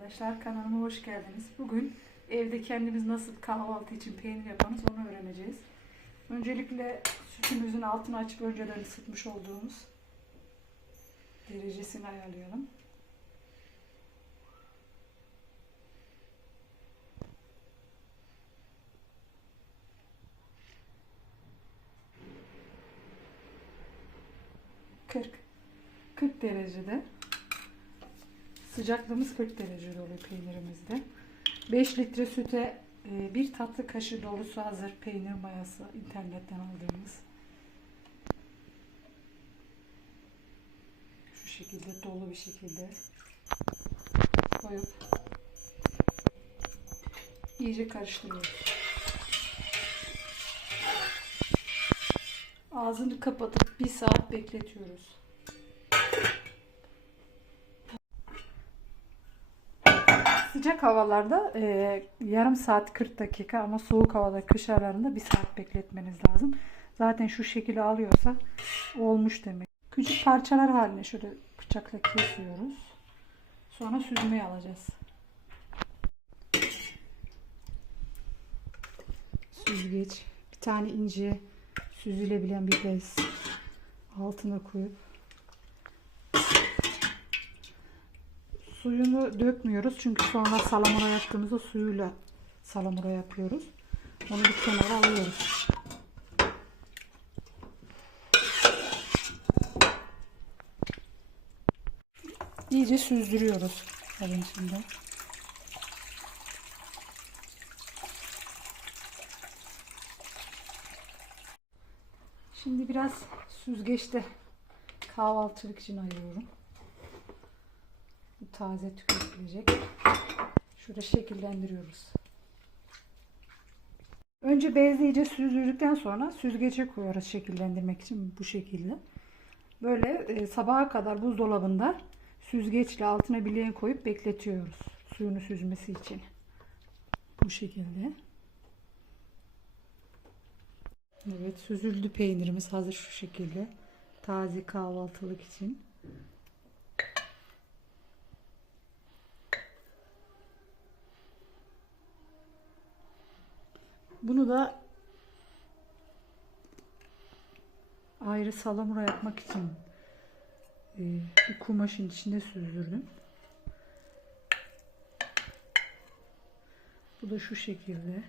Arkadaşlar kanalıma hoş geldiniz. Bugün evde kendimiz nasıl kahvaltı için peynir yaparız onu öğreneceğiz. Öncelikle sütümüzün altını açıp önceden ısıtmış olduğumuz derecesini ayarlayalım. Kırk. 40 derecede. Sıcaklığımız 40 derecede oluyor peynirimizde. 5 litre süte e, bir tatlı kaşığı dolusu hazır peynir mayası internetten aldığımız. Şu şekilde dolu bir şekilde koyup iyice karıştırıyoruz. Ağzını kapatıp bir saat bekletiyoruz. Sıcak havalarda e, yarım saat 40 dakika ama soğuk havada kış aylarında bir saat bekletmeniz lazım. Zaten şu şekilde alıyorsa olmuş demek. Küçük parçalar haline şöyle bıçakla kesiyoruz. Sonra süzmeye alacağız. Süzgeç. Bir tane ince süzülebilen bir bez altına koyup Suyunu dökmüyoruz çünkü sonra salamura yaptığımızda suyuyla salamura yapıyoruz. Onu bir kenara alıyoruz. İyice süzdürüyoruz. Bakın şimdi. Şimdi biraz süzgeçte kahvaltılık için ayırıyorum. Taze tüketilecek. Şurada şekillendiriyoruz. Önce bezle iyice süzdürdükten sonra süzgece koyuyoruz şekillendirmek için bu şekilde. Böyle e, sabaha kadar buzdolabında süzgeçle altına bileğin koyup bekletiyoruz. Suyunu süzmesi için. Bu şekilde. Evet süzüldü peynirimiz hazır şu şekilde. Taze kahvaltılık için. Bunu da ayrı salamura yapmak için e, bir kumaşın içinde süzdürdüm. Bu da şu şekilde.